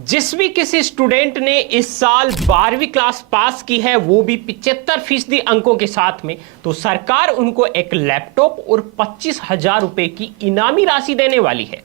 जिस भी किसी स्टूडेंट ने इस साल 12वीं क्लास पास की है, वो भी 75% अंकों के साथ में, तो सरकार उनको एक लैपटॉप और 25,000 रुपए की इनामी राशि देने वाली है।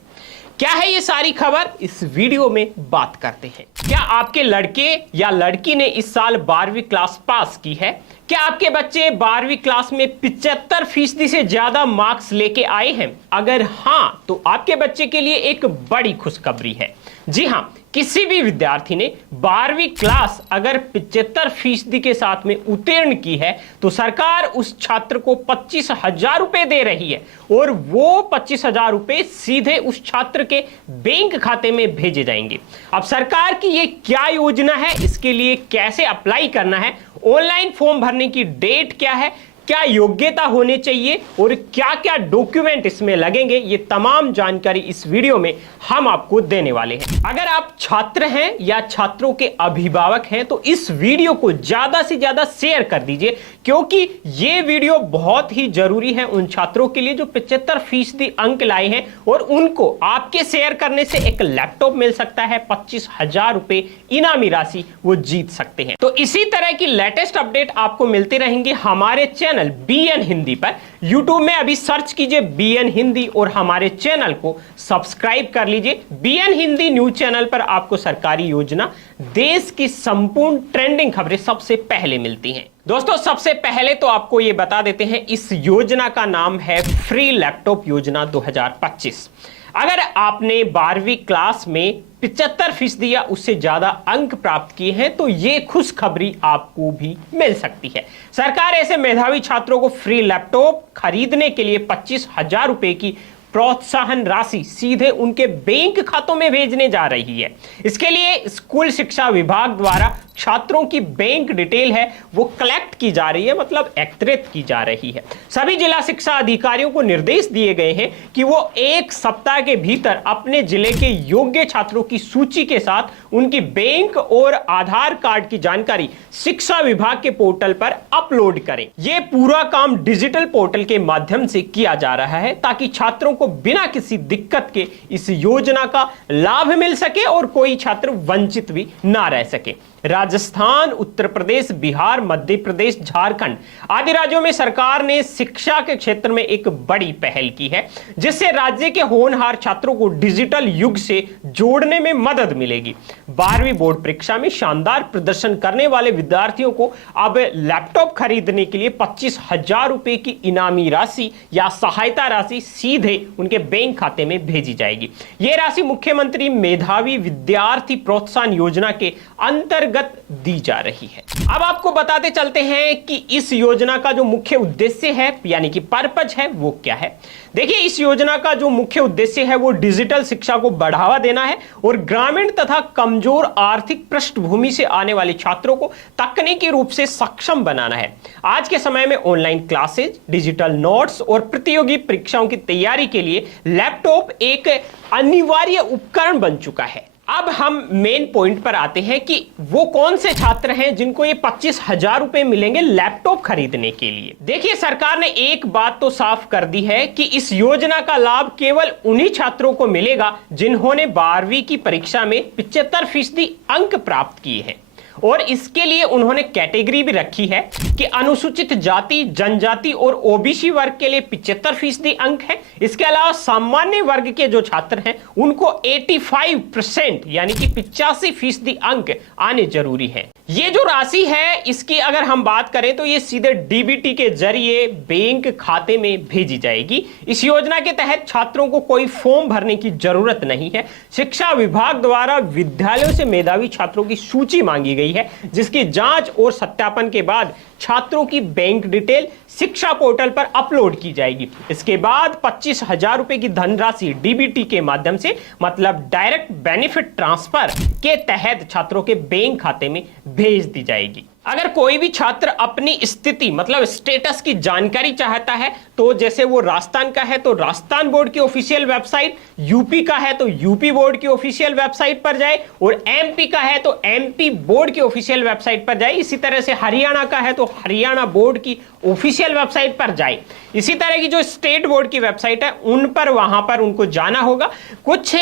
क्या है ये सारी खबर, इस वीडियो में बात करते हैं। क्या आपके लड़के या लड़की ने इस साल 12वीं क्लास पास की है? क्या आपके बच्चे 12वीं क्लास में 75% से ज्यादा मार्क्स लेके आए हैं? अगर हां, तो आपके बच्चे के लिए एक बड़ी खुशखबरी है। जी हां, किसी भी विद्यार्थी ने 12वीं क्लास अगर 75% के साथ में उत्तीर्ण की है, तो सरकार उस छात्र को 25,000 रुपए दे रही है और वो 25,000 रुपए सीधे उस छात्र के बैंक खाते में भेजे जाएंगे। अब सरकार की ये क्या योजना है, इसके लिए कैसे अप्लाई करना है, ऑनलाइन फॉर्म भरने की डेट क्या है, क्या योग्यता होनी चाहिए और क्या क्या डॉक्यूमेंट इसमें लगेंगे, ये तमाम जानकारी इस वीडियो में हम आपको देने वाले हैं। अगर आप छात्र हैं या छात्रों के अभिभावक हैं, तो इस वीडियो को ज्यादा से ज्यादा शेयर कर दीजिए, क्योंकि ये वीडियो बहुत ही जरूरी है उन छात्रों के लिए जो 75% अंक लाए हैं और उनको आपके शेयर करने से एक लैपटॉप मिल सकता है, 25,000 रुपए इनामी राशि वो जीत सकते हैं। तो इसी तरह की लेटेस्ट अपडेट आपको मिलते रहेंगे हमारे चैनल बीएन हिंदी पर। यूट्यूब में अभी सर्च कीजिए बीएन हिंदी और हमारे चैनल को सब्सक्राइब कर लीजिए। बीएन हिंदी न्यूज चैनल पर आपको सरकारी योजना, देश की संपूर्ण ट्रेंडिंग खबरें सबसे पहले मिलती हैं। दोस्तों, सबसे पहले तो आपको यह बता देते हैं, इस योजना का नाम है फ्री लैपटॉप योजना 2025। अगर आपने 12वीं क्लास में 75% या उससे ज्यादा अंक प्राप्त किए हैं, तो ये खुशखबरी आपको भी मिल सकती है। सरकार ऐसे मेधावी छात्रों को फ्री लैपटॉप खरीदने के लिए 25,000 रुपए की प्रोत्साहन राशि सीधे उनके बैंक खातों में भेजने जा रही है। इसके लिए स्कूल शिक्षा विभाग द्वारा छात्रों की बैंक डिटेल है वो कलेक्ट की जा रही है, मतलब एकत्रित की जा रही है। सभी जिला शिक्षा अधिकारियों को निर्देश दिए गए हैं कि वो एक सप्ताह के भीतर अपने जिले के योग्य छात्रों की सूची के साथ उनकी बैंक और आधार कार्ड की जानकारी शिक्षा विभाग के पोर्टल पर अपलोड करें। यह पूरा काम डिजिटल पोर्टल के माध्यम से किया जा रहा है, ताकि छात्रों को बिना किसी दिक्कत के इस योजना का लाभ मिल सके और कोई छात्र वंचित भी ना रह सके। राजस्थान, उत्तर प्रदेश, बिहार, मध्य प्रदेश, झारखंड आदि राज्यों में सरकार ने शिक्षा के क्षेत्र में एक बड़ी पहल की है, जिससे राज्य के होनहार छात्रों को डिजिटल युग से जोड़ने में मदद मिलेगी। 12वीं बोर्ड परीक्षा में शानदार प्रदर्शन करने वाले विद्यार्थियों को अब लैपटॉप खरीदने के लिए 25,000 रुपए की इनामी राशि या सहायता राशि सीधे उनके बैंक खाते में भेजी जाएगी। यह राशि मुख्यमंत्री मेधावी विद्यार्थी प्रोत्साहन योजना के अंतर्गत दी जा रही है। अब आपको बताते चलते हैं कि इस योजना का जो मुख्य उद्देश्य है, यानी कि पर्पज है, वो क्या है। देखिए, इस योजना का जो मुख्य उद्देश्य है वो डिजिटल शिक्षा को बढ़ावा देना है और ग्रामीण तथा कमजोर आर्थिक पृष्ठभूमि से आने वाले छात्रों को तकनीकी रूप से सक्षम बनाना है। आज के समय में ऑनलाइन क्लासेज, डिजिटल नोट्स और प्रतियोगी परीक्षाओं की तैयारी के लिए लैपटॉप एक अनिवार्य उपकरण बन चुका है। अब हम मेन पॉइंट पर आते हैं कि वो कौन से छात्र हैं जिनको ये 25,000 रुपए मिलेंगे लैपटॉप खरीदने के लिए। देखिए, सरकार ने एक बात तो साफ कर दी है कि इस योजना का लाभ केवल उन्हीं छात्रों को मिलेगा जिन्होंने 12वीं की परीक्षा में 75% अंक प्राप्त किए हैं। और इसके लिए उन्होंने कैटेगरी भी रखी है कि अनुसूचित जाति, जनजाति और ओबीसी वर्ग के लिए 75% अंक है। इसके अलावा सामान्य वर्ग के जो छात्र हैं उनको 85% यानी कि 85% अंक आने जरूरी है। ये जो राशि है, इसकी अगर हम बात करें तो ये सीधे डीबीटी के जरिए बैंक खाते में भेजी जाएगी। इस योजना के तहत छात्रों को कोई फॉर्म भरने की जरूरत नहीं है। शिक्षा विभाग द्वारा विद्यालयों से मेधावी छात्रों की सूची मांगी गई है, जिसकी जांच और सत्यापन के बाद छात्रों की बैंक डिटेल शिक्षा पोर्टल पर अपलोड की जाएगी। इसके बाद 25,000 रुपए की धनराशि डीबीटी के माध्यम से, मतलब डायरेक्ट बेनिफिट ट्रांसफर के तहत छात्रों के बैंक खाते में भेज दी जाएगी। अगर कोई भी छात्र अपनी स्थिति, मतलब स्टेटस की जानकारी चाहता है, तो जैसे वो राजस्थान का है तो राजस्थान बोर्ड की ऑफिशियल वेबसाइट, यूपी का है तो यूपी बोर्ड की ऑफिशियल वेबसाइट पर जाए और एमपी का है तो एमपी बोर्ड की ऑफिशियल वेबसाइट पर जाए। इसी तरह से हरियाणा का है तो हरियाणा बोर्ड की ऑफिशियल वेबसाइट पर जाए। इसी तरह की जो स्टेट बोर्ड की वेबसाइट है उन पर वहां पर उनको जाना होगा। कुछ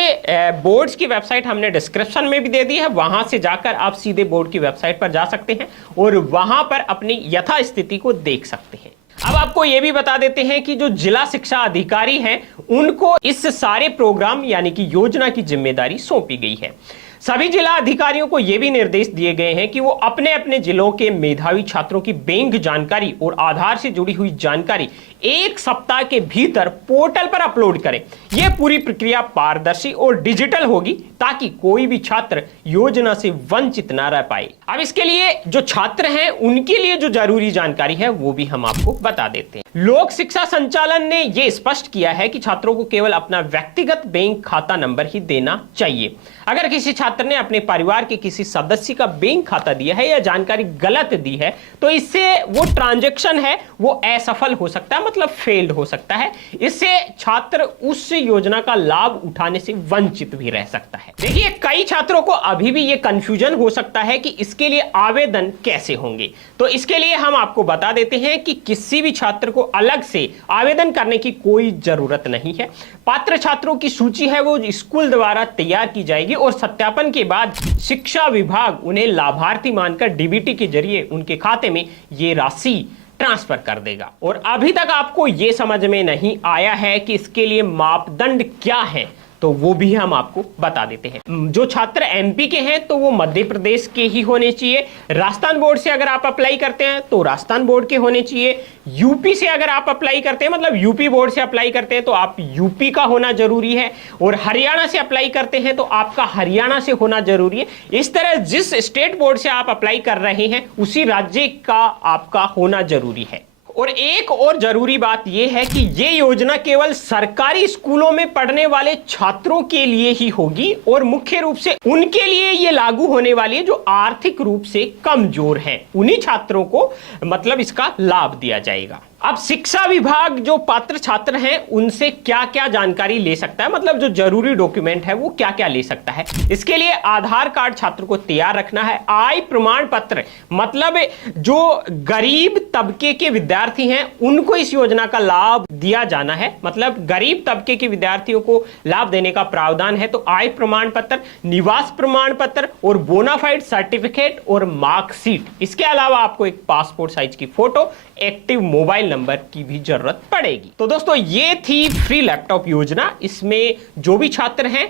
बोर्ड्स की वेबसाइट हमने डिस्क्रिप्शन में भी दे दी है, वहां से जाकर आप सीधे बोर्ड की वेबसाइट पर जा सकते हैं और वहां पर अपनी यथास्थिति को देख सकते हैं। अब आपको यह भी बता देते हैं कि जो जिला शिक्षा अधिकारी हैं उनको इस सारे प्रोग्राम यानी कि योजना की जिम्मेदारी सौंपी गई है। सभी जिला अधिकारियों को यह भी निर्देश दिए गए हैं कि वो अपने अपने जिलों के मेधावी छात्रों की बैंक जानकारी और आधार से जुड़ी हुई जानकारी 1 सप्ताह के भीतर पोर्टल पर अपलोड करें। यह पूरी प्रक्रिया पारदर्शी और डिजिटल होगी ताकि कोई भी छात्र योजना से वंचित ना रह पाए। अब इसके लिए जो छात्र हैं उनके लिए जो जरूरी जानकारी है वो भी हम आपको बता देते हैं। लोक शिक्षा संचालन ने यह स्पष्ट किया है कि छात्रों को केवल अपना व्यक्तिगत बैंक खाता नंबर ही देना चाहिए। अगर किसी छात्र ने अपने परिवार के किसी सदस्य का बैंक खाता दिया है या जानकारी गलत दी है तो इससे वो ट्रांजैक्शन है वो असफल हो सकता है, मतलब फेल्ड हो सकता है। इससे छात्र उस योजना का लाभ उठाने से वंचित भी रह सकता है। देखिए, कई छात्रों को अभी भी ये कंफ्यूजन हो सकता है कि इसके लिए आवेदन कैसे होंगे। तो इसके लिए हम आपको बता देते हैं कि किसी भी छात्र को अलग से आवेदन करने की कोई जरूरत नहीं है। पात्र छात्रों की सूची है वो स्कूल द्वारा तैयार की जाएगी और सत्यापन के बाद शिक्षा विभाग उन्हें लाभार्थी मानकर डीबीटी के जरिए उनके खाते में ये राशि ट्रांसफर कर देगा। और अभी तक आपको यह समझ में नहीं आया है कि इसके लिए मापदंड क्या है, तो वो भी हम आपको बता देते हैं। जो छात्र एमपी के हैं तो वो मध्य प्रदेश के ही होने चाहिए। राजस्थान बोर्ड से अगर आप अप्लाई करते हैं तो राजस्थान बोर्ड के होने चाहिए। यूपी से अगर आप अप्लाई करते हैं, मतलब यूपी बोर्ड से अप्लाई करते हैं तो आप यूपी का होना जरूरी है। और हरियाणा से अप्लाई करते हैं तो आपका हरियाणा से होना जरूरी है। इस तरह जिस स्टेट बोर्ड से आप अप्लाई कर रहे हैं उसी राज्य का आपका होना जरूरी है। और एक और जरूरी बात यह है कि यह योजना केवल सरकारी स्कूलों में पढ़ने वाले छात्रों के लिए ही होगी और मुख्य रूप से उनके लिए यह लागू होने वाली है जो आर्थिक रूप से कमजोर हैं। उन्हीं छात्रों को मतलब इसका लाभ दिया जाएगा। अब शिक्षा विभाग जो पात्र छात्र हैं उनसे क्या क्या जानकारी ले सकता है, मतलब जो जरूरी डॉक्यूमेंट है वो क्या क्या ले सकता है। इसके लिए आधार कार्ड छात्र को तैयार रखना है। आय प्रमाण पत्र, मतलब जो गरीब तबके के विद्यार्थी हैं उनको इस योजना का लाभ दिया जाना है, मतलब गरीब तबके के विद्यार्थियों को लाभ देने का प्रावधान है। तो आय प्रमाण पत्र, निवास प्रमाण पत्र और बोनाफाइड सर्टिफिकेट और मार्कशीट। इसके अलावा आपको एक पासपोर्ट साइज की फोटो, एक्टिव मोबाइल नंबर की भी जरूरत पड़ेगी। तो दोस्तों ये थी फ्री लैपटॉप योजना। इसमें जो भी छात्र हैं,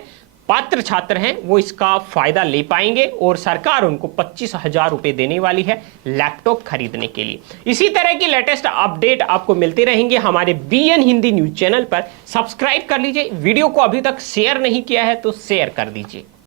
पात्र छात्र हैं, वो इसका फायदा ले पाएंगे और सरकार उनको 25,000 रुपए देने वाली है लैपटॉप खरीदने के लिए। इसी तरह की लेटेस्ट अपडेट आपको मिलते रहेंगे हमारे बीएन हिंदी न्यूज चैनल पर। सब्सक्राइब कर लीजिए। वीडियो को अभी तक शेयर नहीं किया है तो शेयर कर दीजिए।